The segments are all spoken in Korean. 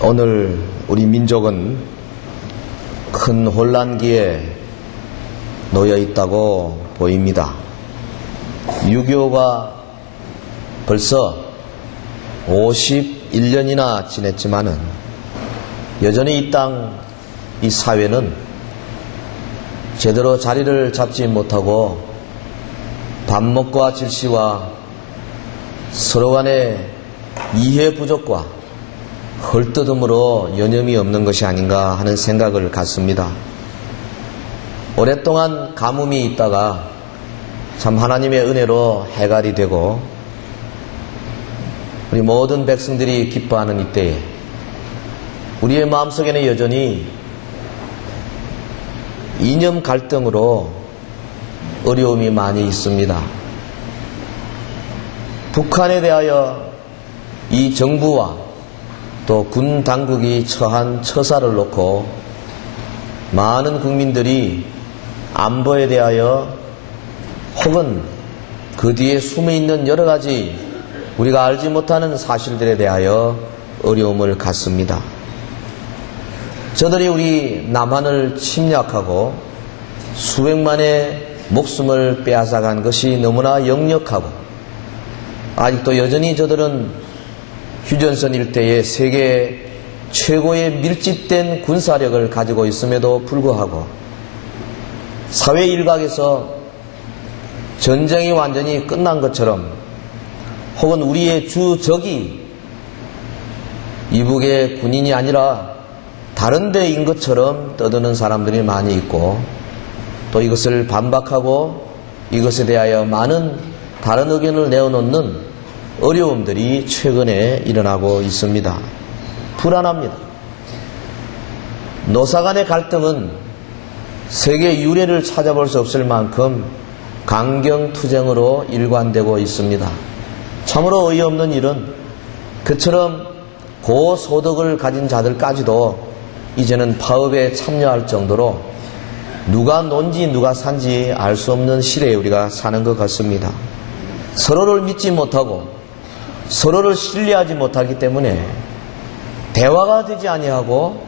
오늘 우리 민족은 큰 혼란기에 놓여 있다고 보입니다. 6.25가 벌써 51년이나 지냈지만은 여전히 이 사회는 제대로 자리를 잡지 못하고 반목과 질시와 서로 간의 이해 부족과 헐뜯음으로 여념이 없는 것이 아닌가 하는 생각을 갖습니다. 오랫동안 가뭄이 있다가 참 하나님의 은혜로 해갈이 되고 우리 모든 백성들이 기뻐하는 이때에 우리의 마음속에는 여전히 이념 갈등으로 어려움이 많이 있습니다. 북한에 대하여 이 정부와 또 군 당국이 처한 처사를 놓고 많은 국민들이 안보에 대하여 혹은 그 뒤에 숨어있는 여러 가지 우리가 알지 못하는 사실들에 대하여 어려움을 갖습니다. 저들이 우리 남한을 침략하고 수백만의 목숨을 빼앗아간 것이 너무나 역력하고 아직도 여전히 저들은 휴전선 일대에 세계 최고의 밀집된 군사력을 가지고 있음에도 불구하고 사회 일각에서 전쟁이 완전히 끝난 것처럼 혹은 우리의 주적이 이북의 군인이 아니라 다른 데인 것처럼 떠드는 사람들이 많이 있고 또 이것을 반박하고 이것에 대하여 많은 다른 의견을 내어놓는 어려움들이 최근에 일어나고 있습니다. 불안합니다. 노사 간의 갈등은 세계 유례를 찾아볼 수 없을 만큼 강경투쟁으로 일관되고 있습니다. 참으로 어이없는 일은 그처럼 고소득을 가진 자들까지도 이제는 파업에 참여할 정도로 누가 논지 누가 산지 알 수 없는 시대에 우리가 사는 것 같습니다. 서로를 믿지 못하고 서로를 신뢰하지 못하기 때문에 대화가 되지 아니하고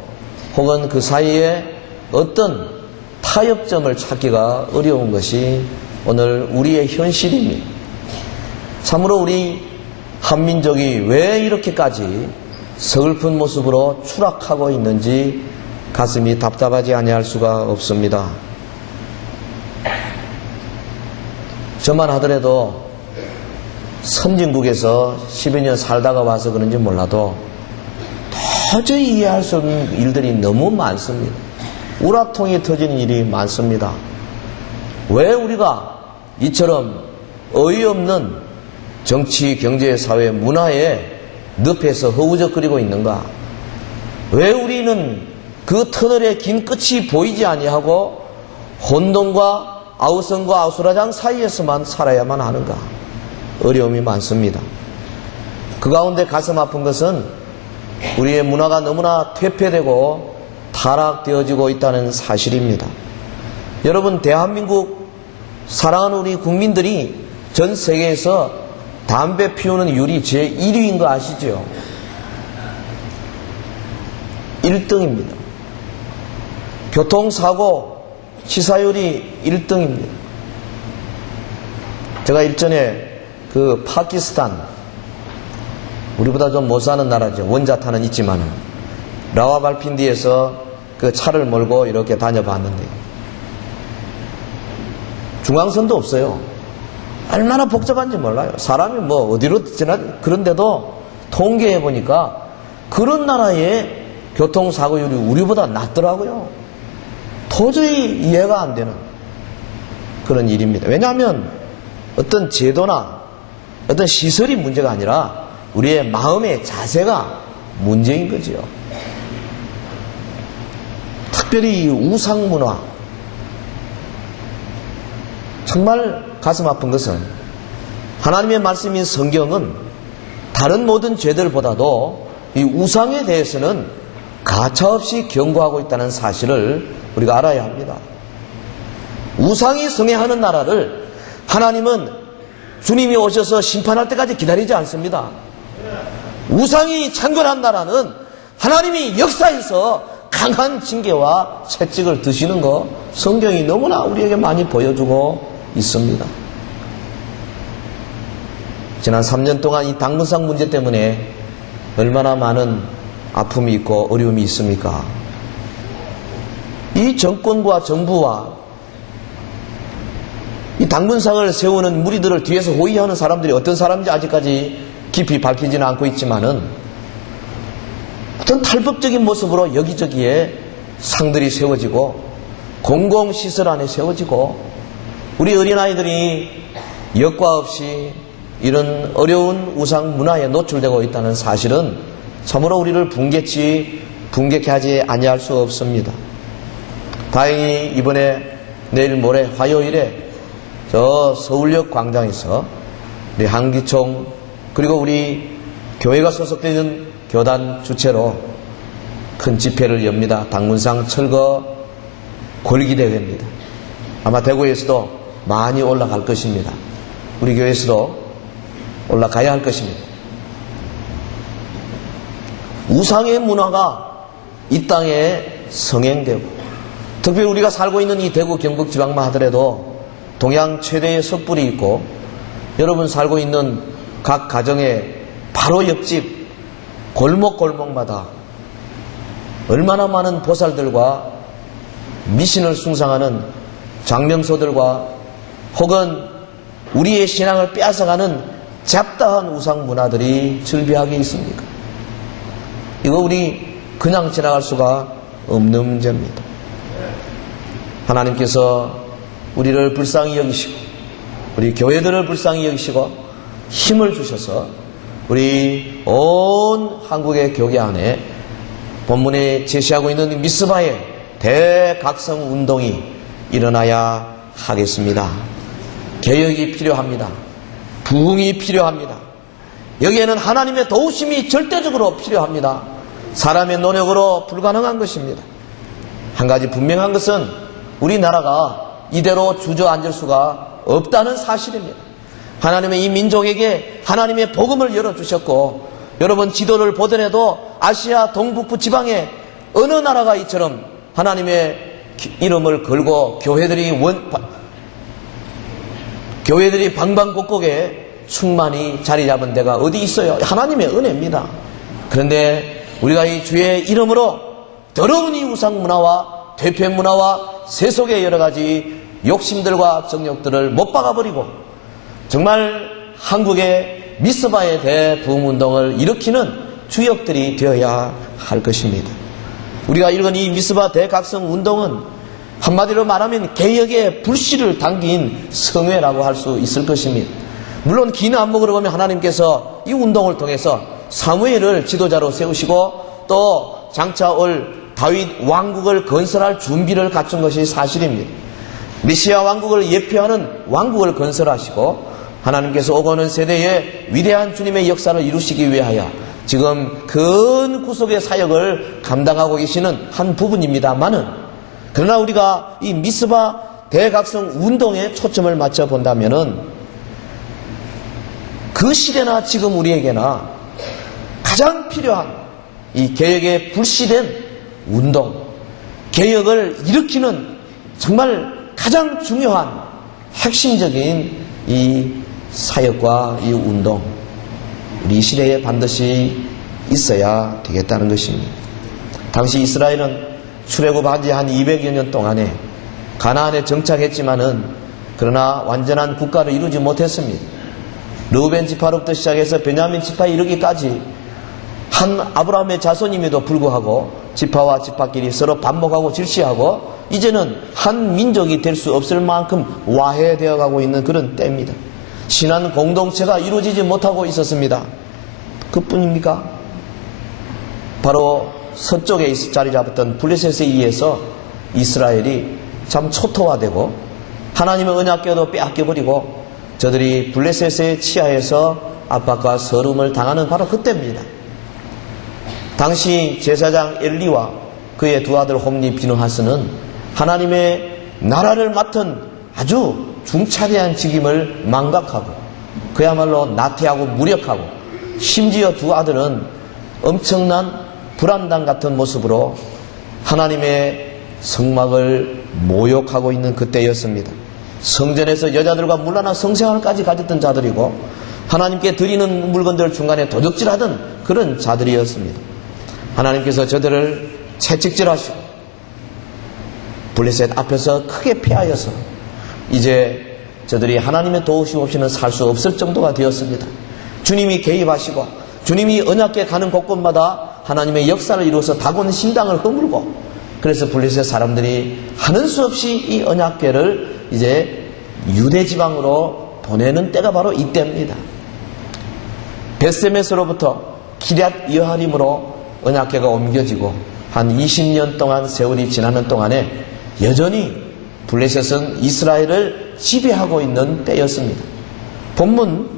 혹은 그 사이에 어떤 타협점을 찾기가 어려운 것이 오늘 우리의 현실입니다. 참으로 우리 한민족이 왜 이렇게까지 서글픈 모습으로 추락하고 있는지 가슴이 답답하지 아니할 수가 없습니다. 저만 하더라도 선진국에서 10여 년 살다가 와서 그런지 몰라도 도저히 이해할 수 없는 일들이 너무 많습니다. 우라통이 터지는 일이 많습니다. 왜 우리가 이처럼 어이없는 정치, 경제, 사회, 문화에 늪에서 허우적거리고 있는가? 왜 우리는 그 터널의 긴 끝이 보이지 아니하고 혼돈과 아우성과 아우수라장 사이에서만 살아야만 하는가? 어려움이 많습니다. 그 가운데 가슴 아픈 것은 우리의 문화가 너무나 퇴폐되고 타락되어지고 있다는 사실입니다. 여러분, 대한민국 사랑하는 우리 국민들이 전 세계에서 담배 피우는 율이 제1위인 거 아시죠? 1등입니다. 교통사고 치사율이 1등입니다. 제가 일전에 그 파키스탄, 우리보다 좀 못 사는 나라죠. 원자탄은 있지만은 라와발핀디에서 그 차를 몰고 이렇게 다녀봤는데 중앙선도 없어요. 얼마나 복잡한지 몰라요. 사람이 뭐 어디로 지나, 그런데도 통계해 보니까 그런 나라의 교통사고율이 우리보다 낮더라고요. 도저히 이해가 안 되는 그런 일입니다. 왜냐하면 어떤 제도나 어떤 시설이 문제가 아니라 우리의 마음의 자세가 문제인 거죠. 특별히 이 우상문화, 정말 가슴 아픈 것은 하나님의 말씀인 성경은 다른 모든 죄들보다도 이 우상에 대해서는 가차없이 경고하고 있다는 사실을 우리가 알아야 합니다. 우상이 성행하는 나라를 하나님은 주님이 오셔서 심판할 때까지 기다리지 않습니다. 우상이 창궐한 나라는 하나님이 역사에서 강한 징계와 채찍을 드시는 거 성경이 너무나 우리에게 많이 보여주고 있습니다. 지난 3년 동안 이 당근상 문제 때문에 얼마나 많은 아픔이 있고 어려움이 있습니까? 이 정권과 정부와 이 당근상을 세우는 무리들을 뒤에서 호위하는 사람들이 어떤 사람인지 아직까지 깊이 밝히지는 않고 있지만은 어떤 탈법적인 모습으로 여기저기에 상들이 세워지고 공공시설 안에 세워지고 우리 어린아이들이 여과 없이 이런 어려운 우상 문화에 노출되고 있다는 사실은 참으로 우리를 분개케 하지 아니할 수 없습니다. 다행히 이번에 내일 모레 화요일에 저 서울역 광장에서 우리 한기총 그리고 우리 교회가 소속되는 교단 주체로 큰 집회를 엽니다. 당근상 철거 권기대회입니다. 아마 대구에서도 많이 올라갈 것입니다. 우리 교회에서도 올라가야 할 것입니다. 우상의 문화가 이 땅에 성행되고 특별히 우리가 살고 있는 이 대구 경북 지방만 하더라도 동양 최대의 섣불이 있고 여러분 살고 있는 각 가정의 바로 옆집 골목골목마다 얼마나 많은 보살들과 미신을 숭상하는 장명소들과 혹은 우리의 신앙을 빼앗아가는 잡다한 우상 문화들이 즐비하게 있습니까? 이거 우리 그냥 지나갈 수가 없는 문제입니다. 하나님께서 우리를 불쌍히 여기시고 우리 교회들을 불쌍히 여기시고 힘을 주셔서 우리 온 한국의 교계 안에 본문에 제시하고 있는 미스바의 대각성 운동이 일어나야 하겠습니다. 개혁이 필요합니다. 부흥이 필요합니다. 여기에는 하나님의 도우심이 절대적으로 필요합니다. 사람의 노력으로 불가능한 것입니다. 한 가지 분명한 것은 우리나라가 이대로 주저앉을 수가 없다는 사실입니다. 하나님의 이 민족에게 하나님의 복음을 열어주셨고 여러분 지도를 보더라도 아시아 동북부 지방에 어느 나라가 이처럼 하나님의 이름을 걸고 교회들이 방방곡곡에 충만히 자리 잡은 데가 어디 있어요? 하나님의 은혜입니다. 그런데 우리가 이 주의 이름으로 더러운 이 우상 문화와 퇴폐 문화와 세속의 여러 가지 욕심들과 정욕들을 못 박아버리고 정말 한국의 미스바의 대부흥운동을 일으키는 주역들이 되어야 할 것입니다. 우리가 읽은 이 미스바 대각성운동은 한마디로 말하면 개혁의 불씨를 당긴 성회라고 할 수 있을 것입니다. 물론 긴 안목으로 보면 하나님께서 이 운동을 통해서 사무엘을 지도자로 세우시고 또 장차 올 다윗 왕국을 건설할 준비를 갖춘 것이 사실입니다. 메시아 왕국을 예표하는 왕국을 건설하시고 하나님께서 오고 오는 세대에 위대한 주님의 역사를 이루시기 위하여 지금 큰 구속의 사역을 감당하고 계시는 한 부분입니다만은 그러나 우리가 이 미스바 대각성 운동에 초점을 맞춰 본다면은 그 시대나 지금 우리에게나 가장 필요한 이 개혁의 불씨된 운동, 개혁을 일으키는 정말 가장 중요한 핵심적인 이 사역과 이 운동, 우리 시대에 반드시 있어야 되겠다는 것입니다. 당시 이스라엘은 출애굽한 지 한 200여 년 동안에 가나안에 정착했지만은 그러나 완전한 국가를 이루지 못했습니다. 르우벤 지파로부터 시작해서 베냐민 지파에 이르기까지 한 아브라함의 자손임에도 불구하고 지파와 지파끼리 서로 반목하고 질시하고 이제는 한 민족이 될 수 없을 만큼 와해되어 가고 있는 그런 때입니다. 신한 공동체가 이루어지지 못하고 있었습니다. 그뿐입니까? 바로 서쪽에 자리 잡았던 블레셋에 의해서 이스라엘이 참 초토화되고 하나님의 언약궤도 빼앗겨버리고 저들이 블레셋의 치하에서 압박과 서름을 당하는 바로 그때입니다. 당시 제사장 엘리와 그의 두 아들 홈리 비느하스는 하나님의 나라를 맡은 아주 중차대한 직임을 망각하고 그야말로 나태하고 무력하고 심지어 두 아들은 엄청난 불안당 같은 모습으로 하나님의 성막을 모욕하고 있는 그때였습니다. 성전에서 여자들과 문란한 성생활까지 가졌던 자들이고 하나님께 드리는 물건들 중간에 도둑질하던 그런 자들이었습니다. 하나님께서 저들을 채찍질하시고 블레셋 앞에서 크게 패하여서 이제 저들이 하나님의 도우심 없이는 살 수 없을 정도가 되었습니다. 주님이 개입하시고 주님이 언약궤 가는 곳곳마다 하나님의 역사를 이루어서 다곤 신당을 허물고 그래서 블레셋 사람들이 하는 수 없이 이 언약궤를 이제 유대 지방으로 보내는 때가 바로 이때입니다. 벳세메스로부터 기럇 여하림으로 언약궤가 옮겨지고 한 20년 동안 세월이 지나는 동안에 여전히 블레셋은 이스라엘을 지배하고 있는 때였습니다. 본문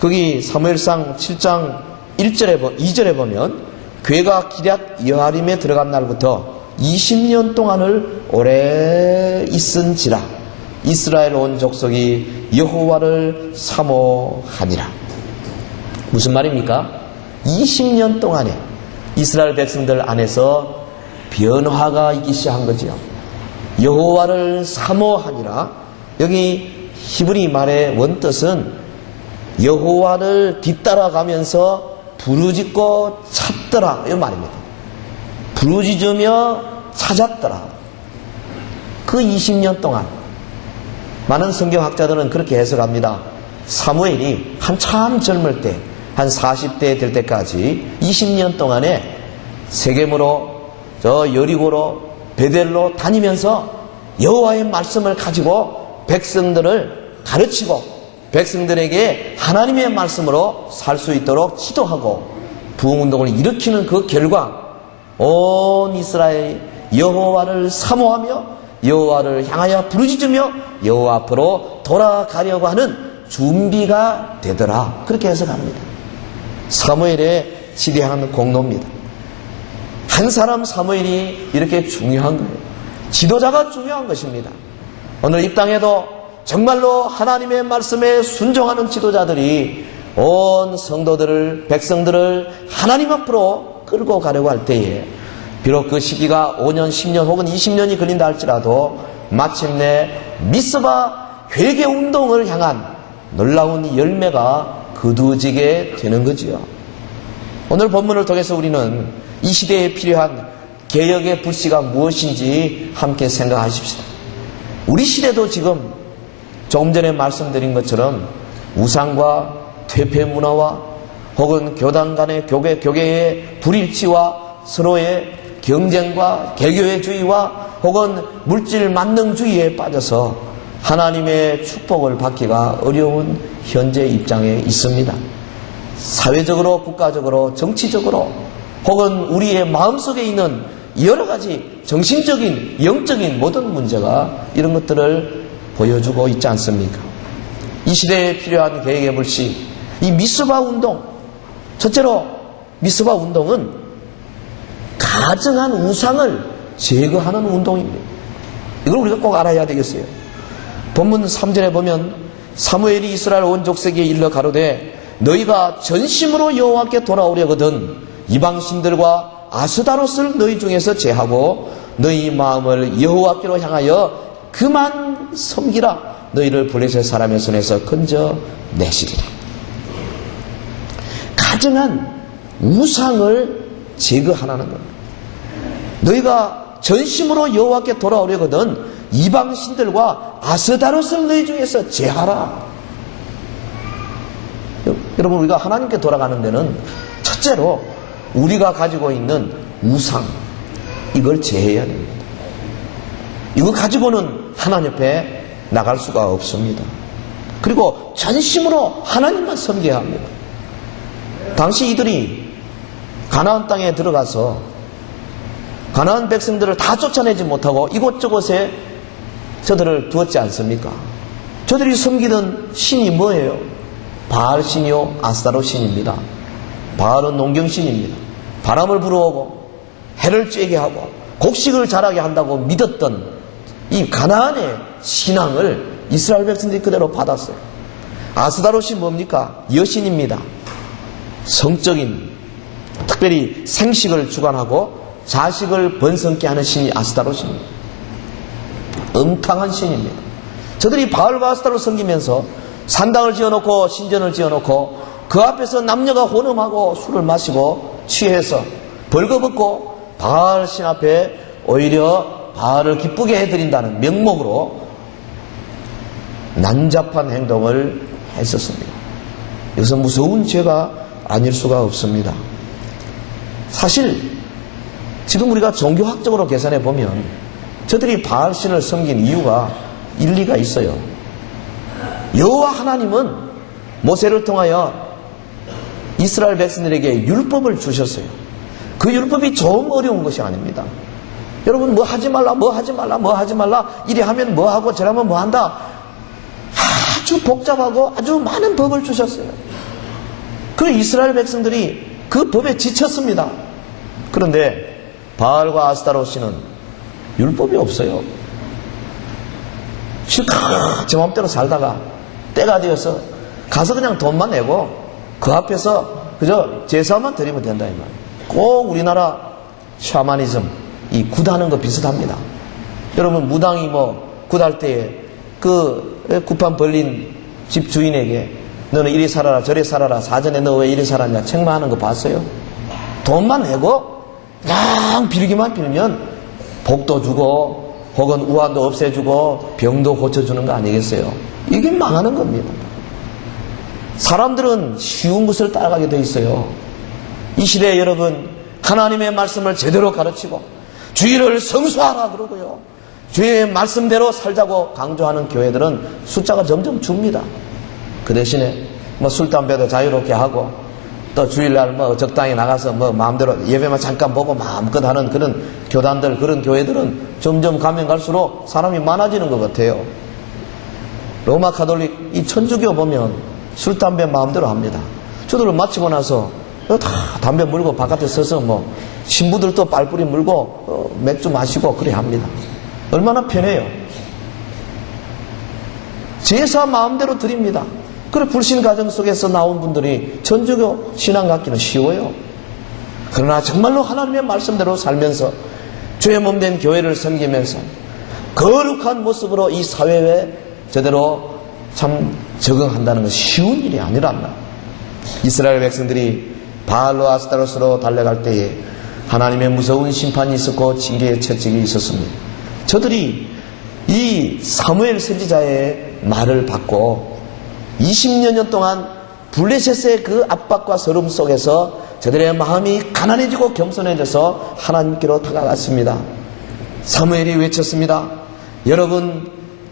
거기 사무엘상 7장 2절에 보면 궤가 기럇 여하림에 들어간 날부터 20년 동안을 오래 있은지라 이스라엘 온 족속이 여호와를 사모하니라. 무슨 말입니까? 20년 동안에 이스라엘 백성들 안에서 변화가 있기 시작한 거지요. 여호와를 사모하니라. 여기 히브리 말의 원뜻은 여호와를 뒤따라가면서 부르짖고 찾더라 이 말입니다. 부르짖으며 찾았더라. 그 20년 동안 많은 성경학자들은 그렇게 해석합니다. 사무엘이 한참 젊을 때 한 40대 될 때까지 20년 동안에 세겜으로 저 여리고로 베델로 다니면서 여호와의 말씀을 가지고 백성들을 가르치고 백성들에게 하나님의 말씀으로 살 수 있도록 지도하고 부흥운동을 일으키는 그 결과 온 이스라엘이 여호와를 사모하며 여호와를 향하여 부르짖으며 여호와 앞으로 돌아가려고 하는 준비가 되더라. 그렇게 해석합니다. 사무엘의 지대한 공로입니다. 한 사람 사무엘이 이렇게 중요한 거예요. 지도자가 중요한 것입니다. 오늘 이 땅에도 정말로 하나님의 말씀에 순종하는 지도자들이 온 성도들을 백성들을 하나님 앞으로 끌고 가려고 할 때에 비록 그 시기가 5년, 10년 혹은 20년이 걸린다 할지라도 마침내 미스바 회개운동을 향한 놀라운 열매가 거두어지게 되는 거지요. 오늘 본문을 통해서 우리는 이 시대에 필요한 개혁의 불씨가 무엇인지 함께 생각하십시다. 우리 시대도 지금 조금 전에 말씀드린 것처럼 우상과 퇴폐 문화와 혹은 교단 간의 교계의 불일치와 서로의 경쟁과 개교회주의와 혹은 물질 만능주의에 빠져서 하나님의 축복을 받기가 어려운 현재 입장에 있습니다. 사회적으로, 국가적으로, 정치적으로 혹은 우리의 마음속에 있는 여러 가지 정신적인, 영적인 모든 문제가 이런 것들을 보여주고 있지 않습니까? 이 시대에 필요한 개혁의 불씨, 이 미스바 운동, 첫째로 미스바 운동은 가증한 우상을 제거하는 운동입니다. 이걸 우리가 꼭 알아야 되겠어요. 본문 3절에 보면 사무엘이 이스라엘 온 족속에게 일러 가로되 너희가 전심으로 여호와께 돌아오려거든 이방신들과 아스다롯을 너희 중에서 제하고 너희 마음을 여호와께로 향하여 그만 섬기라. 너희를 블레셋 사람의 손에서 건져내시리라. 가증한 우상을 제거하라는 겁니다. 너희가 전심으로 여호와께 돌아오려거든 이방신들과 아스다롯을 너희 중에서 제하라. 여러분, 우리가 하나님께 돌아가는 데는 첫째로 우리가 가지고 있는 우상, 이걸 제해야 됩니다. 이거 가지고는 하나님 옆에 나갈 수가 없습니다. 그리고 전심으로 하나님만 섬겨야 합니다. 당시 이들이 가나안 땅에 들어가서 가나안 백성들을 다 쫓아내지 못하고 이곳저곳에 저들을 두었지 않습니까? 저들이 섬기던 신이 뭐예요? 바알 신이요 아스타롯 신입니다. 바알은 농경 신입니다. 바람을 불어오고 해를 쬐게 하고 곡식을 자라게 한다고 믿었던 이 가나안의 신앙을 이스라엘 백성들이 그대로 받았어요. 아스다롯이 뭡니까? 여신입니다. 성적인, 특별히 생식을 주관하고 자식을 번성케 하는 신이 아스다롯입니다. 음탕한 신입니다. 저들이 바알과 아스타롯을 섬기면서 산당을 지어놓고 신전을 지어놓고 그 앞에서 남녀가 혼음하고 술을 마시고 취해서 벌거벗고 바알 신 앞에 오히려 바알을 기쁘게 해드린다는 명목으로 난잡한 행동을 했었습니다. 이것은 무서운 죄가 아닐 수가 없습니다. 사실 지금 우리가 종교학적으로 계산해 보면 저들이 바알 신을 섬긴 이유가 일리가 있어요. 여호와 하나님은 모세를 통하여 이스라엘 백성들에게 율법을 주셨어요. 그 율법이 좀 어려운 것이 아닙니다. 여러분 뭐 하지 말라 뭐 하지 말라 뭐 하지 말라 이래 하면 뭐 하고 저러면 뭐 한다. 아주 복잡하고 아주 많은 법을 주셨어요. 그 이스라엘 백성들이 그 법에 지쳤습니다. 그런데 바알과 아스타롯은 율법이 없어요. 실컷 제 맘대로 살다가 때가 되어서 가서 그냥 돈만 내고 그 앞에서 그저 제사만 드리면 된다 이 말. 꼭 우리나라 샤머니즘 이 굿하는 거 비슷합니다. 여러분 무당이 뭐 굿할 때에 그 굿판 벌린 집 주인에게 너는 이리 살아라 저리 살아라 사전에 너 왜 이리 살았냐 책망하는 거 봤어요? 돈만 내고 그냥 빌기만 빌면 복도 주고 혹은 우환도 없애주고 병도 고쳐주는 거 아니겠어요? 이게 망하는 겁니다. 사람들은 쉬운 것을 따라가게 돼 있어요. 이 시대에 여러분 하나님의 말씀을 제대로 가르치고 주의를 성수하라 그러고요. 주의 말씀대로 살자고 강조하는 교회들은 숫자가 점점 줍니다. 그 대신에 뭐 술, 담배도 자유롭게 하고 또 주일날 뭐 적당히 나가서 뭐 마음대로 예배만 잠깐 보고 마음껏 하는 그런 교단들, 그런 교회들은 점점 가면 갈수록 사람이 많아지는 것 같아요. 로마 가톨릭 이 천주교 보면 술, 담배 마음대로 합니다. 저들을 마치고 나서 다 담배 물고 바깥에 서서 뭐 신부들도 빨뿌리 물고 맥주 마시고 그래 합니다. 얼마나 편해요. 제사 마음대로 드립니다. 그래 불신 가정 속에서 나온 분들이 천주교 신앙 갖기는 쉬워요. 그러나 정말로 하나님의 말씀대로 살면서 주의 몸된 교회를 섬기면서 거룩한 모습으로 이 사회에 제대로 참 적응한다는 것은 쉬운 일이 아니란다. 이스라엘 백성들이 바알로 아스타롯으로 달려갈 때에 하나님의 무서운 심판이 있었고 징계의 채찍이 있었습니다. 저들이 이 사무엘 선지자의 말을 받고 20여 년 동안 블레셋의 그 압박과 서름 속에서 저들의 마음이 가난해지고 겸손해져서 하나님께로 다가갔습니다. 사무엘이 외쳤습니다. 여러분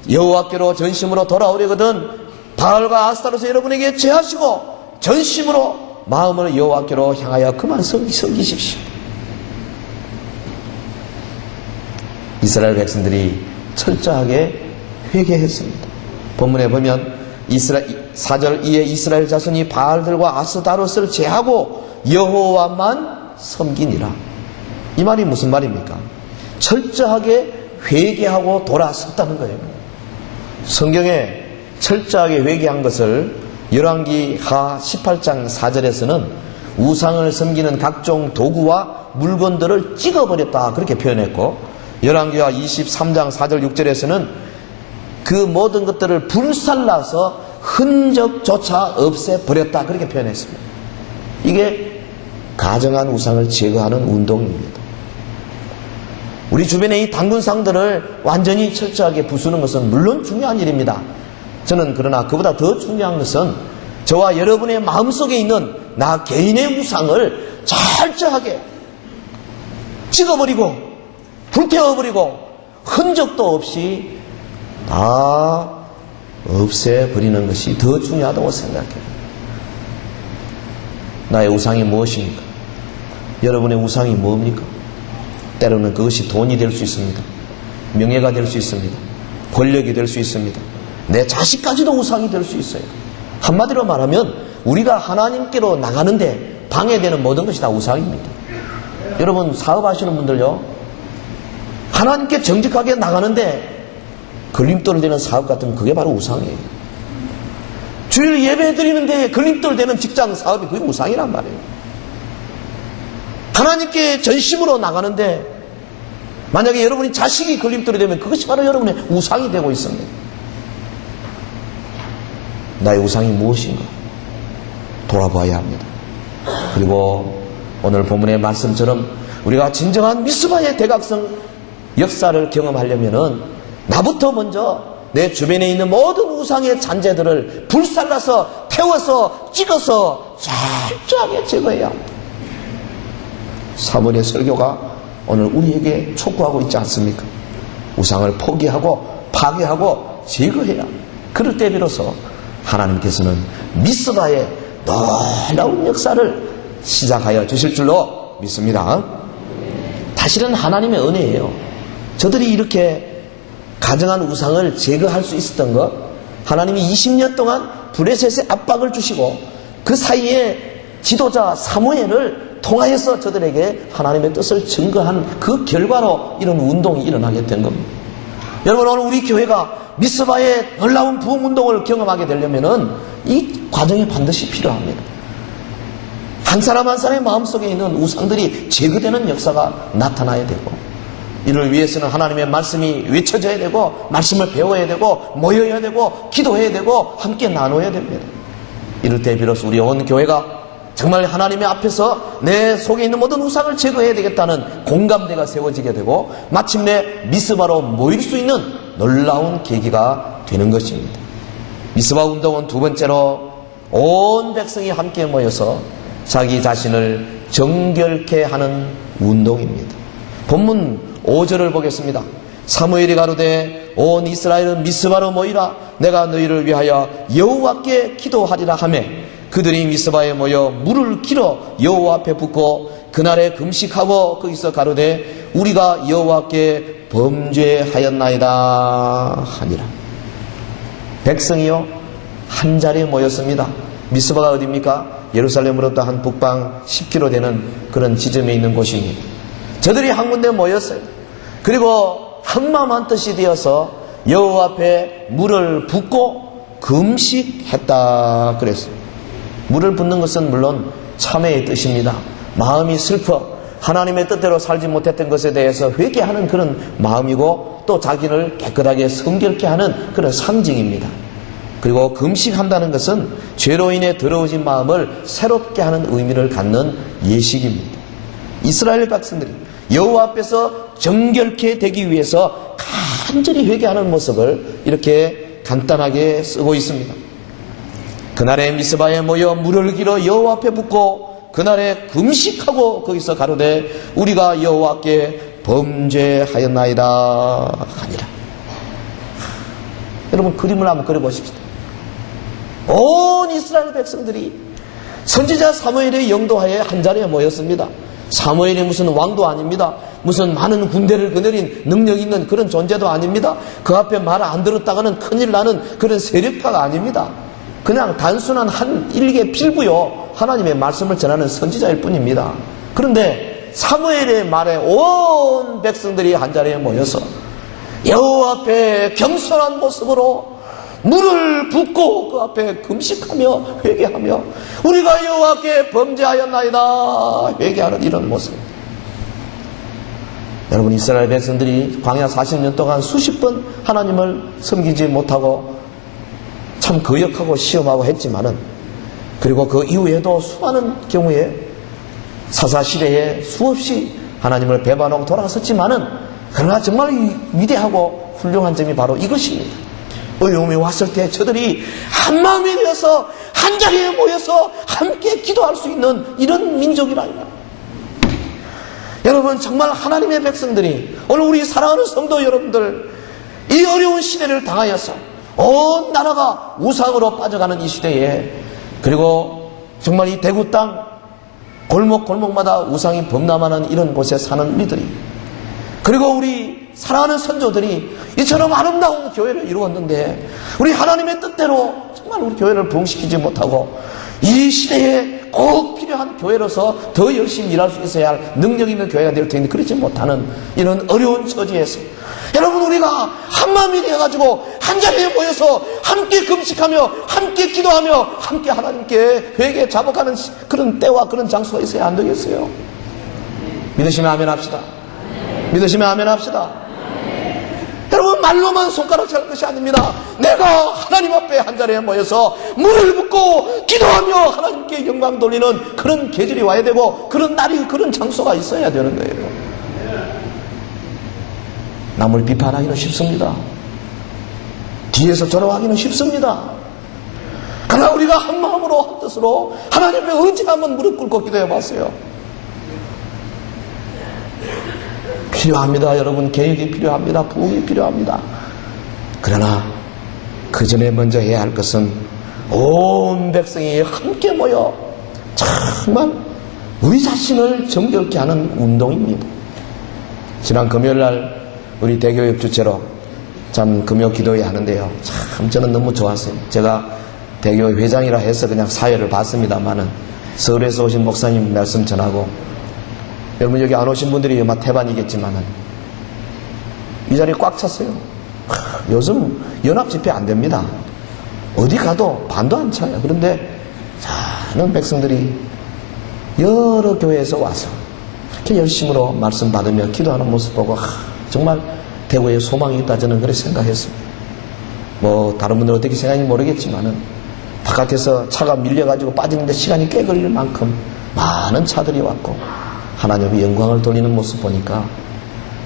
여호와께로 전심으로 돌아오려거든 바알과 아스타롯을 여러분에게 제하시고 전심으로 마음을 여호와께로 향하여 그만 섬기십시오. 이스라엘 백성들이 철저하게 회개했습니다. 본문에 보면 4절 이에 이스라엘 자손이 바알들과 아스타롯을 제하고 여호와만 섬기니라. 이 말이 무슨 말입니까? 철저하게 회개하고 돌아섰다는 거예요. 성경에 철저하게 회개한 것을 열왕기 하 18장 4절에서는 우상을 섬기는 각종 도구와 물건들을 찍어버렸다 그렇게 표현했고, 열왕기하 23장 4절 6절에서는 그 모든 것들을 불살라서 흔적조차 없애버렸다 그렇게 표현했습니다. 이게 가정한 우상을 제거하는 운동입니다. 우리 주변에 이 당근상들을 완전히 철저하게 부수는 것은 물론 중요한 일입니다. 저는 그러나 그보다 더 중요한 것은 저와 여러분의 마음속에 있는 나 개인의 우상을 철저하게 찍어버리고 불태워버리고 흔적도 없이 다 없애버리는 것이 더 중요하다고 생각해요. 나의 우상이 무엇입니까? 여러분의 우상이 뭡니까? 때로는 그것이 돈이 될 수 있습니다. 명예가 될 수 있습니다. 권력이 될 수 있습니다. 내 자식까지도 우상이 될 수 있어요. 한마디로 말하면 우리가 하나님께로 나가는데 방해되는 모든 것이 다 우상입니다. 여러분 사업하시는 분들요, 하나님께 정직하게 나가는데 걸림돌 되는 사업 같으면 그게 바로 우상이에요. 주일 예배 드리는데 걸림돌 되는 직장 사업이 그게 우상이란 말이에요. 하나님께 전심으로 나가는데 만약에 여러분이 자식이 걸림돌이 되면 그것이 바로 여러분의 우상이 되고 있습니다. 나의 우상이 무엇인가 돌아봐야 합니다. 그리고 오늘 본문의 말씀처럼 우리가 진정한 미스바의 대각성 역사를 경험하려면은 나부터 먼저 내 주변에 있는 모든 우상의 잔재들을 불살라서 태워서 찍어서 철저하게 제거해야 합니다. 사무엘의 설교가 오늘 우리에게 촉구하고 있지 않습니까? 우상을 포기하고 파괴하고 제거해야. 그럴 때 비로소 하나님께서는 미스바의 놀라운 역사를 시작하여 주실 줄로 믿습니다. 사실은 하나님의 은혜예요. 저들이 이렇게 가정한 우상을 제거할 수 있었던 것, 하나님이 20년 동안 브레셋에 압박을 주시고 그 사이에 지도자 사무엘을 통하여서 저들에게 하나님의 뜻을 증거한 그 결과로 이런 운동이 일어나게 된 겁니다. 여러분, 오늘 우리 교회가 미스바의 놀라운 부흥운동을 경험하게 되려면은 이 과정이 반드시 필요합니다. 한 사람 한 사람의 마음속에 있는 우상들이 제거되는 역사가 나타나야 되고, 이를 위해서는 하나님의 말씀이 외쳐져야 되고, 말씀을 배워야 되고, 모여야 되고, 기도해야 되고, 함께 나눠야 됩니다. 이럴 때 비로소 우리 온 교회가 정말 하나님의 앞에서 내 속에 있는 모든 우상을 제거해야 되겠다는 공감대가 세워지게 되고 마침내 미스바로 모일 수 있는 놀라운 계기가 되는 것입니다. 미스바 운동은 두 번째로 온 백성이 함께 모여서 자기 자신을 정결케 하는 운동입니다. 본문 5절을 보겠습니다. 사무엘이 가로되 온 이스라엘은 미스바로 모이라. 내가 너희를 위하여 여호와께 기도하리라 하매 그들이 미스바에 모여 물을 길어 여호와 앞에 붓고 그날에 금식하고 거기서 가로되 우리가 여호와께 범죄하였나이다 하니라. 백성이요 한 자리에 모였습니다. 미스바가 어디입니까? 예루살렘으로부터 한 북방 10km 되는 그런 지점에 있는 곳입니다. 저들이 한 군데 모였어요. 그리고 한마음 한뜻이 되어서 여호와 앞에 물을 붓고 금식했다 그랬어요. 물을 붓는 것은 물론 참회의 뜻입니다. 마음이 슬퍼 하나님의 뜻대로 살지 못했던 것에 대해서 회개하는 그런 마음이고 또 자기를 깨끗하게 성결케 하는 그런 상징입니다. 그리고 금식한다는 것은 죄로 인해 더러워진 마음을 새롭게 하는 의미를 갖는 예식입니다. 이스라엘 백성들이 여호와 앞에서 정결케 되기 위해서 간절히 회개하는 모습을 이렇게 간단하게 쓰고 있습니다. 그날에 미스바에 모여 물을 길어 여호와 앞에 붓고 그날에 금식하고 거기서 가로되 우리가 여호와께 범죄하였나이다 하니라. 여러분 그림을 한번 그려보십시다. 온 이스라엘 백성들이 선지자 사무엘의 영도하에 한자리에 모였습니다. 사무엘이 무슨 왕도 아닙니다. 무슨 많은 군대를 거느린 능력 있는 그런 존재도 아닙니다. 그 앞에 말 안 들었다가는 큰일 나는 그런 세력가가 아닙니다. 그냥 단순한 한 일개 필부요 하나님의 말씀을 전하는 선지자일 뿐입니다. 그런데 사무엘의 말에 온 백성들이 한자리에 모여서 여호와 앞에 겸손한 모습으로 물을 붓고 그 앞에 금식하며 회개하며 우리가 여호와께 범죄하였나이다 회개하는 이런 모습. 여러분 이스라엘 백성들이 광야 40년 동안 수십 번 하나님을 섬기지 못하고 참 거역하고 시험하고 했지만은 그리고 그 이후에도 수많은 경우에 사사시대에 수없이 하나님을 배반하고 돌아섰지만은 그러나 정말 위대하고 훌륭한 점이 바로 이것입니다. 어려움이 왔을 때 저들이 한마음이 되어서 한자리에 모여서 함께 기도할 수 있는 이런 민족이란다. 여러분 정말 하나님의 백성들이 오늘 우리 사랑하는 성도 여러분들 이 어려운 시대를 당하여서 온 나라가 우상으로 빠져가는 이 시대에 그리고 정말 이 대구 땅 골목골목마다 우상이 범람하는 이런 곳에 사는 우리들이 그리고 우리 사랑하는 선조들이 이처럼 아름다운 교회를 이루었는데 우리 하나님의 뜻대로 정말 우리 교회를 부흥시키지 못하고 이 시대에 꼭 필요한 교회로서 더 열심히 일할 수 있어야 할 능력 있는 교회가 될 텐데 그렇지 못하는 이런 어려운 처지에서 여러분 우리가 한마음이 되어가지고 한자리에 모여서 함께 금식하며 함께 기도하며 함께 하나님께 회개에 자복하는 그런 때와 그런 장소가 있어야 안 되겠어요? 믿으시면 아멘 합시다. 믿으시면 아멘 합시다. 여러분 말로만 손가락 찰 것이 아닙니다. 내가 하나님 앞에 한자리에 모여서 물을 붓고 기도하며 하나님께 영광 돌리는 그런 계절이 와야 되고 그런 날이 그런 장소가 있어야 되는 거예요. 남을 비판하기는 쉽습니다. 뒤에서 조롱하기는 쉽습니다. 그러나 우리가 한 마음으로 한 뜻으로 하나님 앞에 언제 한번 무릎 꿇고 기도해 봤어요. 필요합니다. 여러분 개혁이 필요합니다. 부흥이 필요합니다. 그러나 그 전에 먼저 해야 할 것은 온 백성이 함께 모여 정말 우리 자신을 정결케 하는 운동입니다. 지난 금요일날 우리 대교협 주체로 참 금요 기도회 하는데요. 참 저는 너무 좋았어요. 제가 대교회 회장이라 해서 그냥 사회를 봤습니다만은 서울에서 오신 목사님 말씀 전하고 여러분 여기 안 오신 분들이 아마 태반이겠지만은 이 자리 꽉 찼어요. 요즘 연합 집회 안 됩니다. 어디 가도 반도 안 차요. 그런데 많은 백성들이 여러 교회에서 와서 이렇게 열심으로 말씀 받으며 기도하는 모습 보고 정말 대구에 소망이 있다 저는 그렇게 생각했습니다. 뭐 다른 분들 어떻게 생각하는지 모르겠지만은 바깥에서 차가 밀려가지고 빠지는데 시간이 꽤 걸릴 만큼 많은 차들이 왔고 하나님의 영광을 돌리는 모습 보니까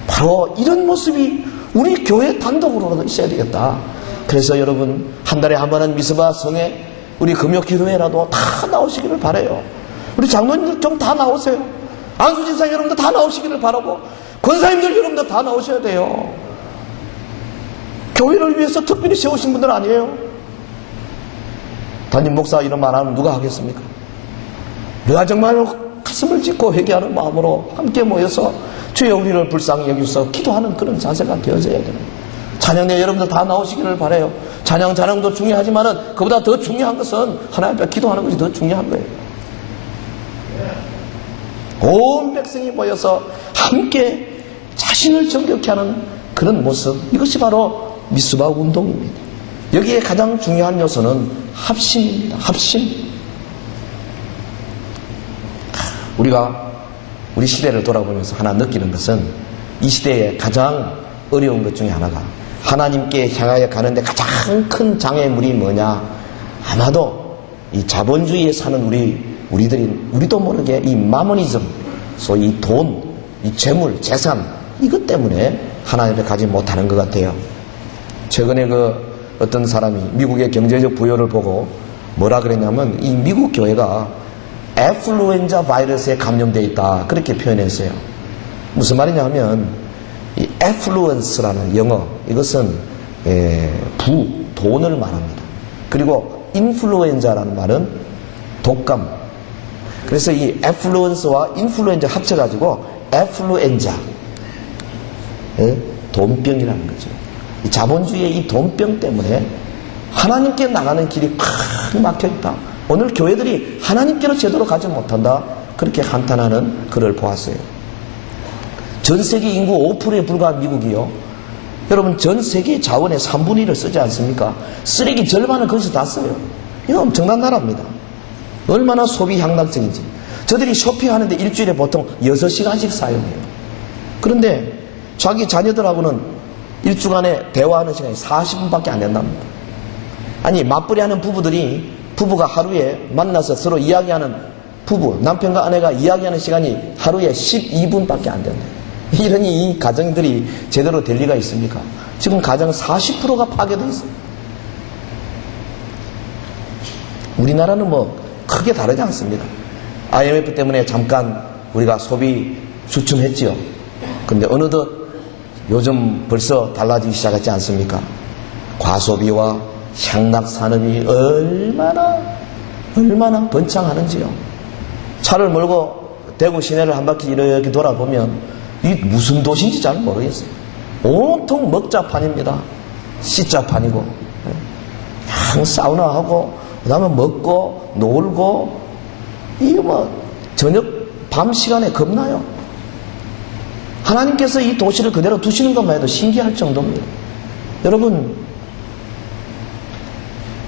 바로 이런 모습이 우리 교회 단독으로라도 있어야 되겠다. 그래서 여러분 한 달에 한 번은 미스바 성에 우리 금요 기도회라도 다 나오시기를 바라요. 우리 장로님들 좀 다 나오세요. 안수진사 여러분들 다 나오시기를 바라고 권사님들 여러분들 다 나오셔야 돼요. 교회를 위해서 특별히 세우신 분들 아니에요? 담임 목사 이런 말 하면 누가 하겠습니까? 내가 정말 가슴을 찢고 회개하는 마음으로 함께 모여서 주여 우리를 불쌍히 여기서 기도하는 그런 자세가 되어져야 되는 거예요. 찬양대 여러분들 다 나오시기를 바라요. 찬양도 중요하지만은 그보다 더 중요한 것은 하나님 앞에 기도하는 것이 더 중요한 거예요. 온 백성이 모여서 함께 자신을 정결케 하는 그런 모습, 이것이 바로 미스바 운동입니다. 여기에 가장 중요한 요소는 합심입니다. 합심. 우리가 우리 시대를 돌아보면서 하나 느끼는 것은 이 시대에 가장 어려운 것 중에 하나가 하나님께 향하여 가는데 가장 큰 장애물이 뭐냐? 아마도 이 자본주의에 사는 우리도 모르게 이 마모니즘, 소위 이 돈, 이 재물, 재산, 이것 때문에 하나님을 가지 못하는 것 같아요. 최근에 어떤 사람이 미국의 경제적 부여를 보고 뭐라 그랬냐면 이 미국 교회가 애플루엔자 바이러스에 감염되어 있다. 그렇게 표현했어요. 무슨 말이냐 하면 이 애플루언스라는 영어, 이것은 돈을 말합니다. 그리고 인플루엔자라는 말은 독감. 그래서 이 애플루언스와 인플루엔자 합쳐가지고 애플루엔자, 돈병이라는 거죠. 이 자본주의의 이 돈병 때문에 하나님께 나가는 길이 팍 막혀있다. 오늘 교회들이 하나님께로 제대로 가지 못한다. 그렇게 한탄하는 글을 보았어요. 전 세계 인구 5%에 불과한 미국이요. 여러분 전 세계 자원의 3분의 1을 쓰지 않습니까? 쓰레기 절반을 거기서 다 써요. 이거 엄청난 나라입니다. 얼마나 소비 향락적인지. 저들이 쇼핑하는데 일주일에 보통 6시간씩 사용해요. 그런데 자기 자녀들하고는 일주간에 대화하는 시간이 40분밖에 안 된답니다. 아니 맞벌이 하는 부부가 하루에 만나서 서로 이야기하는 남편과 아내가 이야기하는 시간이 하루에 12분밖에 안 된다. 이러니 이 가정들이 제대로 될 리가 있습니까? 지금 가정 40%가 파괴되어 있어요. 우리나라는 뭐 크게 다르지 않습니다. IMF 때문에 잠깐 우리가 소비 주춤했지요. 근데 어느덧 요즘 벌써 달라지기 시작했지 않습니까? 과소비와 향락산업이 얼마나 번창하는지요. 차를 몰고 대구 시내를 한 바퀴 이렇게 돌아보면 이 무슨 도시인지 잘 모르겠어요. 온통 먹자판입니다. 씻자판이고 그냥 사우나하고 그 다음에 먹고 놀고 이게 저녁 밤 시간에 겁나요. 하나님께서 이 도시를 그대로 두시는 것만 해도 신기할 정도입니다. 여러분,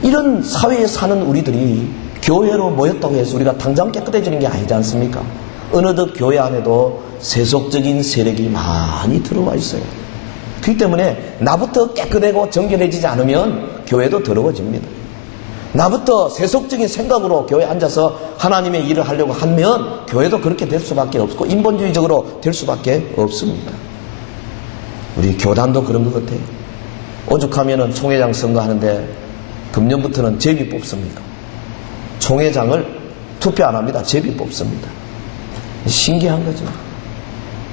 이런 사회에 사는 우리들이 교회로 모였다고 해서 우리가 당장 깨끗해지는 게 아니지 않습니까? 어느덧 교회 안에도 세속적인 세력이 많이 들어와 있어요. 그렇기 때문에 나부터 깨끗하고 정결해지지 않으면 교회도 더러워집니다. 나부터 세속적인 생각으로 교회에 앉아서 하나님의 일을 하려고 하면 교회도 그렇게 될 수밖에 없고 인본주의적으로 될 수밖에 없습니다. 우리 교단도 그런 것 같아요. 오죽하면은 총회장 선거하는데 금년부터는 제비 뽑습니까? 총회장을 투표 안 합니다. 제비 뽑습니다. 신기한 거죠.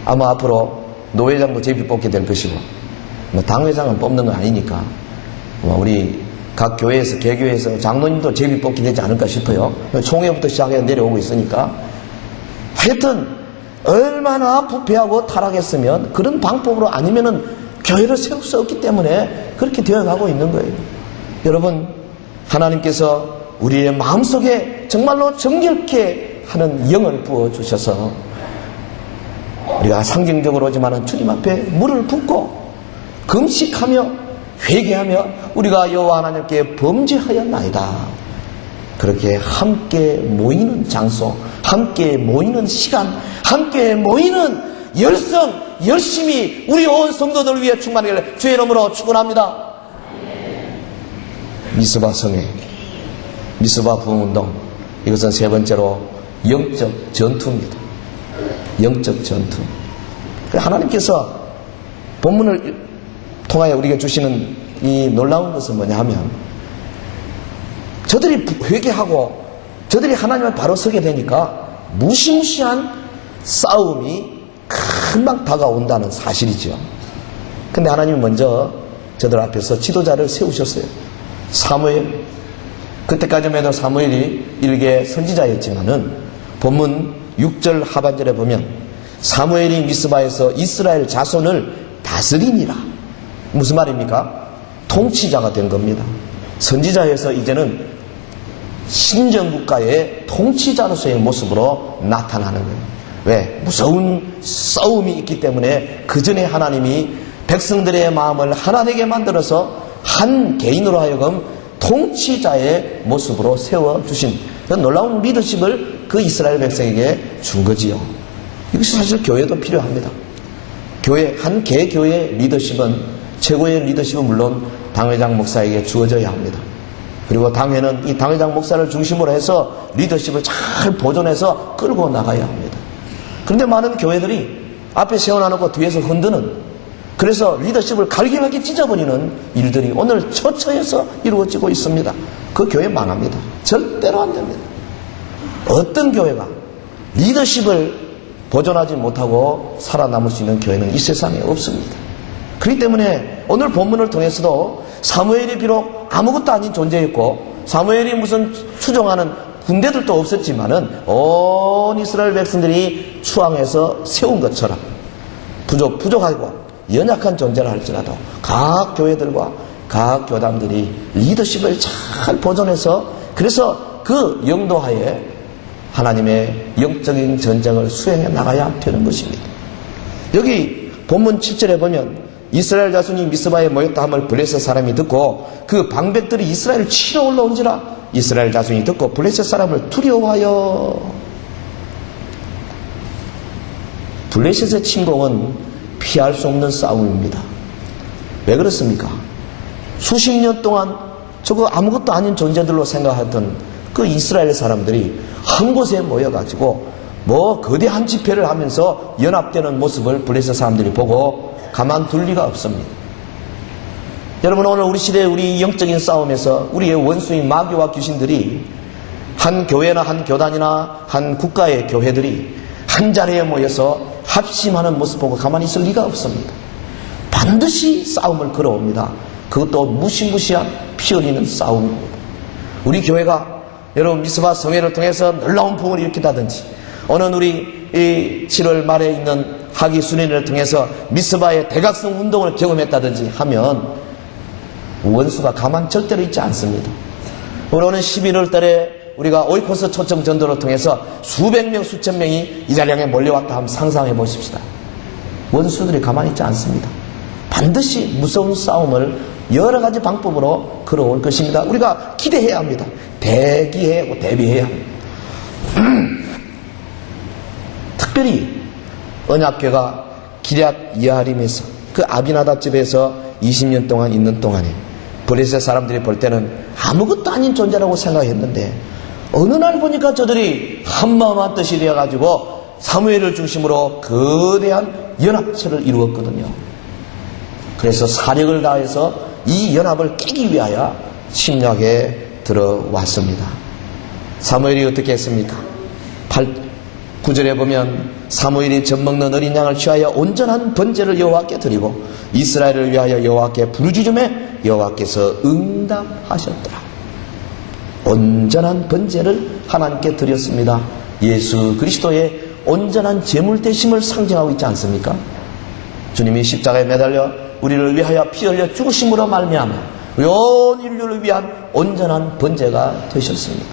아마 앞으로 노회장도 제비 뽑게 될 것이고 당회장은 뽑는 거 아니니까 우리 각 교회에서 개교회에서 장로님도 제비 뽑게 되지 않을까 싶어요. 총회부터 시작해서 내려오고 있으니까. 하여튼 얼마나 부패하고 타락했으면 그런 방법으로 아니면은 교회를 세울 수 없기 때문에 그렇게 되어가고 있는 거예요. 여러분, 하나님께서 우리의 마음속에 정말로 정결케 하는 영을 부어주셔서 우리가 상징적으로지만은 주님 앞에 물을 붓고 금식하며 회개하며 우리가 여호와 하나님께 범죄하였나이다. 그렇게 함께 모이는 장소, 함께 모이는 시간, 함께 모이는 열성, 열심히 우리 온 성도들을 위해 충만하기를 주의 이름으로 축원합니다. 미스바 성회, 미스바 부흥운동, 이것은 세 번째로 영적 전투입니다. 영적 전투. 하나님께서 본문을 통하여 우리에게 주시는 이 놀라운 것은 뭐냐 하면 저들이 회개하고 저들이 하나님을 바로 서게 되니까 무시무시한 싸움이 금방 다가온다는 사실이죠. 근데 하나님이 먼저 저들 앞에서 지도자를 세우셨어요. 사무엘. 그때까지만 해도 사무엘이 일개 선지자였지만은 본문 6절 하반절에 보면 사무엘이 미스바에서 이스라엘 자손을 다스리니라. 무슨 말입니까? 통치자가 된 겁니다. 선지자에서 이제는 신정국가의 통치자로서의 모습으로 나타나는 거예요. 왜? 무서운 싸움이 있기 때문에 그 전에 하나님이 백성들의 마음을 하나 되게 만들어서 한 개인으로 하여금 통치자의 모습으로 세워주신 그 놀라운 리더십을 그 이스라엘 백성에게 준 거지요. 이것이 사실 교회도 필요합니다. 교회, 한 개교회의 리더십은 최고의 리더십은 물론 당회장 목사에게 주어져야 합니다. 그리고 당회는 이 당회장 목사를 중심으로 해서 리더십을 잘 보존해서 끌고 나가야 합니다. 그런데 많은 교회들이 앞에 세워놔놓고 뒤에서 흔드는, 그래서 리더십을 갈기갈기 찢어버리는 일들이 오늘 처처해서 이루어지고 있습니다. 그 교회 망합니다. 절대로 안 됩니다. 어떤 교회가 리더십을 보존하지 못하고 살아남을 수 있는 교회는 이 세상에 없습니다. 그렇기 때문에 오늘 본문을 통해서도 사무엘이 비록 아무것도 아닌 존재였고 사무엘이 무슨 추종하는 군대들도 없었지만은 온 이스라엘 백성들이 추앙해서 세운 것처럼 부족하고 연약한 존재를 할지라도 각 교회들과 각 교단들이 리더십을 잘 보존해서 그래서 그 영도하에 하나님의 영적인 전쟁을 수행해 나가야 되는 것입니다. 여기 본문 7절에 보면 이스라엘 자손이 미스바에 모였다 함을 블레셋 사람이 듣고 그 방백들이 이스라엘을 치러 올라온지라 이스라엘 자손이 듣고 블레셋 사람을 두려워하여. 블레셋의 침공은 피할 수 없는 싸움입니다. 왜 그렇습니까? 수십 년 동안 저거 아무것도 아닌 존재들로 생각하던 그 이스라엘 사람들이 한 곳에 모여가지고 거대한 집회를 하면서 연합되는 모습을 블레셋 사람들이 보고 가만둘 리가 없습니다. 여러분, 오늘 우리 시대의 우리 영적인 싸움에서 우리의 원수인 마귀와 귀신들이 한 교회나 한 교단이나 한 국가의 교회들이 한 자리에 모여서 합심하는 모습 보고 가만히 있을 리가 없습니다. 반드시 싸움을 걸어옵니다. 그것도 무시무시한 피 흘리는 싸움입니다. 우리 교회가 여러분 미스바 성회를 통해서 놀라운 부흥을 일으킨다든지 오늘 우리 이 7월 말에 있는 하기 순회를 통해서 미스바의 대각성 운동을 경험했다든지 하면 원수가 가만 절대로 있지 않습니다. 우리 오는 11월 달에 우리가 오이코스 초청 전도를 통해서 수백 명, 수천 명이 이 자리에 몰려왔다 하면 상상해 보십시다. 원수들이 가만히 있지 않습니다. 반드시 무서운 싸움을 여러 가지 방법으로 걸어올 것입니다. 우리가 기대해야 합니다. 대기해야 하고 대비해야 합니다. 특별히 언약궤가 기럇 여아림에서 그 아비나답 집에서 20년 동안 있는 동안에 블레셋 사람들이 볼 때는 아무것도 아닌 존재라고 생각했는데 어느 날 보니까 저들이 한마음 한뜻이 되어가지고 사무엘을 중심으로 거대한 연합체를 이루었거든요. 그래서 사력을 다해서 이 연합을 깨기 위하여 침략에 들어왔습니다. 사무엘이 어떻게 했습니까? 9절에 보면 사무엘이 젖먹는 어린 양을 취하여 온전한 번제를 여호와께 드리고 이스라엘을 위하여 여호와께 부르짖음에 여호와께서 응답하셨더라. 온전한 번제를 하나님께 드렸습니다. 예수 그리스도의 온전한 제물 되심을 상징하고 있지 않습니까? 주님이 십자가에 매달려 우리를 위하여 피 흘려 죽으심으로 말미암아 온 인류를 위한 온전한 번제가 되셨습니다.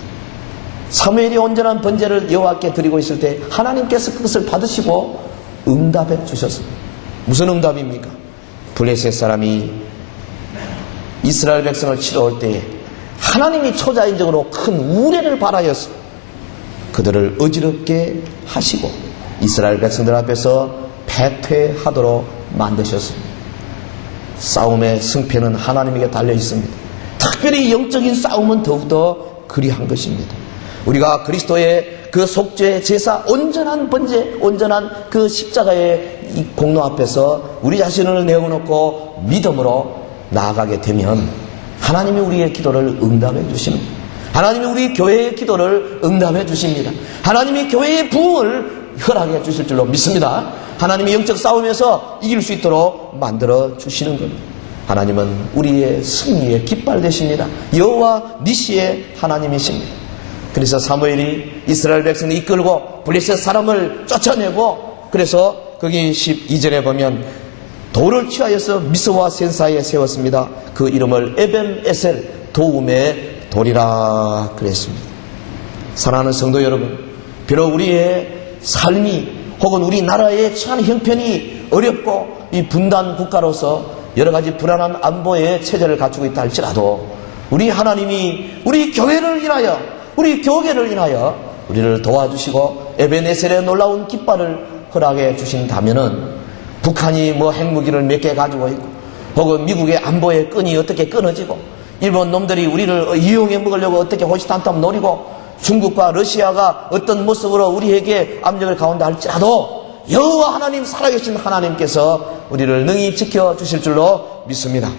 사무엘이 온전한 번제를 여호와께 드리고 있을 때 하나님께서 그것을 받으시고 응답해 주셨습니다. 무슨 응답입니까? 블레셋 사람이 이스라엘 백성을 치러 올 때에 하나님이 초자연적으로 큰 우레를 발하여서 그들을 어지럽게 하시고 이스라엘 백성들 앞에서 패퇴하도록 만드셨습니다. 싸움의 승패는 하나님에게 달려 있습니다. 특별히 영적인 싸움은 더욱더 그리한 것입니다. 우리가 그리스도의 그 속죄 제사 온전한 번제 온전한 그 십자가의 이 공로 앞에서 우리 자신을 내어놓고 믿음으로 나아가게 되면 하나님이 우리의 기도를 응답해 주십니다. 하나님이 우리 교회의 기도를 응답해 주십니다. 하나님이 교회의 부흥을 허락해 주실 줄로 믿습니다. 하나님이 영적 싸움에서 이길 수 있도록 만들어 주시는 겁니다. 하나님은 우리의 승리의 깃발 되십니다. 여호와 니시의 하나님이십니다. 그래서 사무엘이 이스라엘 백성을 이끌고 블레셋 사람을 쫓아내고 그래서 거기 12절에 보면 돌을 취하여서 미스와 센 사이에 세웠습니다. 그 이름을 에벤에셀 도움의 돌이라 그랬습니다. 사랑하는 성도 여러분, 비록 우리의 삶이 혹은 우리나라의 처한 형편이 어렵고 이 분단 국가로서 여러 가지 불안한 안보의 체제를 갖추고 있다 할지라도 우리 하나님이 우리 교회를 인하여 우리 교계를 인하여 우리를 도와주시고 에벤에셀의 놀라운 깃발을 허락해 주신다면은 북한이 뭐 핵무기를 몇 개 가지고 있고 혹은 미국의 안보의 끈이 어떻게 끊어지고 일본 놈들이 우리를 이용해 먹으려고 어떻게 호시탐탐 노리고 중국과 러시아가 어떤 모습으로 우리에게 압력을 가온다 할지라도 여호와 하나님 살아계신 하나님께서 우리를 능히 지켜주실 줄로 믿습니다.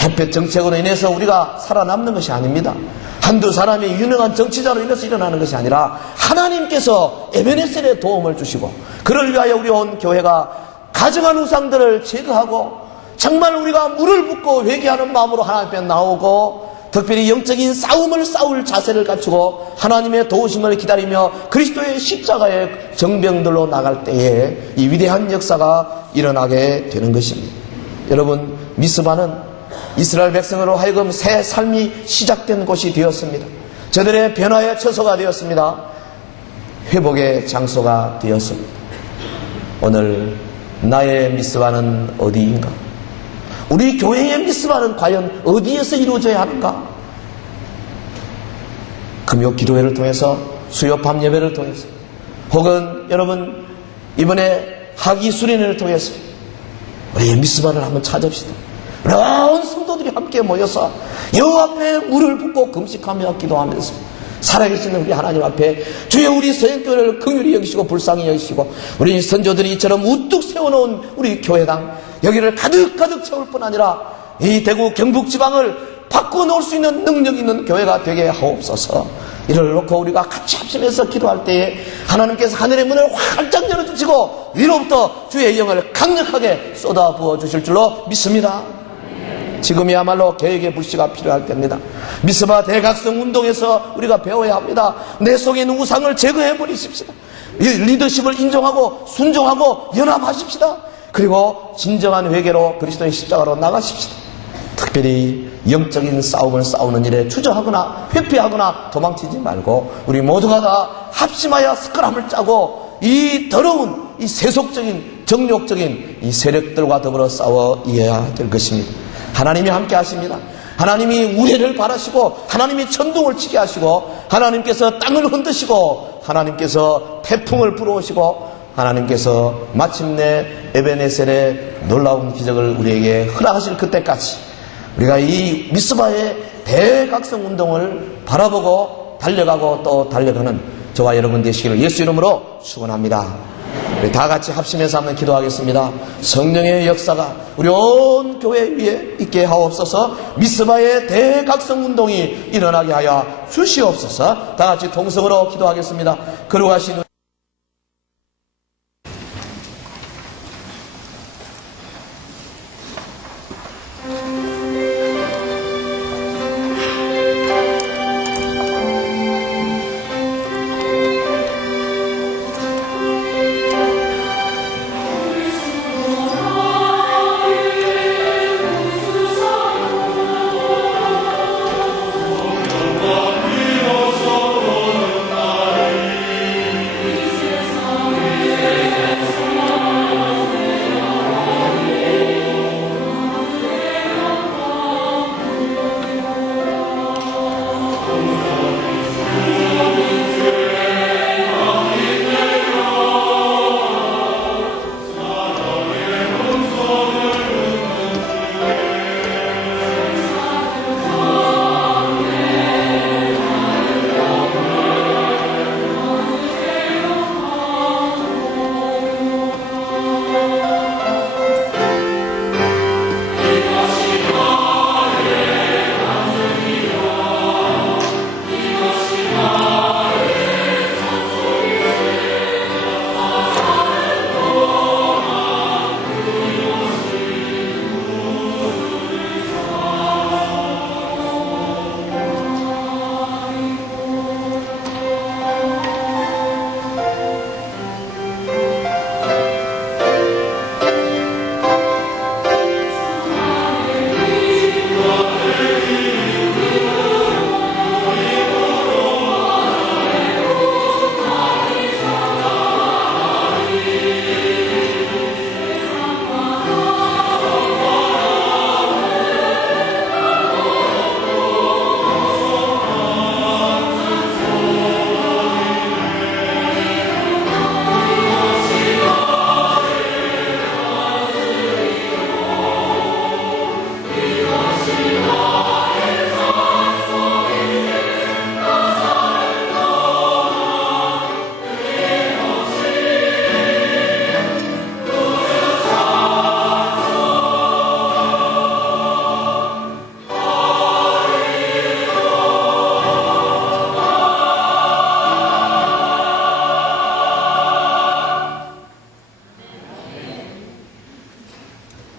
햇볕 정책으로 인해서 우리가 살아남는 것이 아닙니다. 한두 사람이 유능한 정치자로 인해서 일어나는 것이 아니라 하나님께서 에베네셀의 도움을 주시고 그를 위하여 우리 온 교회가 가증한 우상들을 제거하고 정말 우리가 물을 붓고 회개하는 마음으로 하나님 앞에 나오고 특별히 영적인 싸움을 싸울 자세를 갖추고 하나님의 도우심을 기다리며 그리스도의 십자가의 정병들로 나갈 때에 이 위대한 역사가 일어나게 되는 것입니다. 여러분, 미스바는 이스라엘 백성으로 하여금 새 삶이 시작된 곳이 되었습니다. 저들의 변화의 처소가 되었습니다. 회복의 장소가 되었습니다. 오늘 나의 미스바는 어디인가? 우리 교회의 미스바는 과연 어디에서 이루어져야 하는가? 금요 기도회를 통해서 수요 밤 예배를 통해서 혹은 여러분 이번에 학위 수련회를 통해서 우리의 미스바를 한번 찾읍시다. 온 성도들이 함께 모여서 여호와 앞에 물을 붓고 금식하며 기도하면서 살아계신 우리 하나님 앞에 주여 우리 서영교회를 긍휼히 여기시고 불쌍히 여기시고 우리 선조들이 이처럼 우뚝 세워놓은 우리 교회당 여기를 가득가득 채울 뿐 아니라 이 대구 경북지방을 바꿔놓을 수 있는 능력 있는 교회가 되게 하옵소서. 이를 놓고 우리가 같이 합심해서 기도할 때에 하나님께서 하늘의 문을 활짝 열어주시고 위로부터 주의 영을 강력하게 쏟아부어 주실 줄로 믿습니다. 지금이야말로 개혁의 불씨가 필요할 때입니다. 미스바 대각성 운동에서 우리가 배워야 합니다. 내 속에 있는 우상을 제거해 버리십시다. 리더십을 인정하고 순종하고 연합하십시다. 그리고 진정한 회개로 그리스도의 십자가로 나가십시다. 특별히 영적인 싸움을 싸우는 일에 주저하거나 회피하거나 도망치지 말고 우리 모두가 다 합심하여 스크럼을 짜고 이 더러운 이 세속적인 정욕적인 이 세력들과 더불어 싸워 이겨야 될 것입니다. 하나님이 함께 하십니다. 하나님이 우레를 바라시고 하나님이 천둥을 치게 하시고 하나님께서 땅을 흔드시고 하나님께서 태풍을 불어오시고 하나님께서 마침내 에베네셀의 놀라운 기적을 우리에게 허락하실 그때까지 우리가 이 미스바의 대각성 운동을 바라보고 달려가고 또 달려가는 저와 여러분 되시기를 예수 이름으로 축원합니다. 우리 다 같이 합심해서 한번 기도하겠습니다. 성령의 역사가 우리 온 교회 위에 있게 하옵소서. 미스바의 대각성 운동이 일어나게 하여 주시옵소서. 다 같이 동성으로 기도하겠습니다. 거룩하신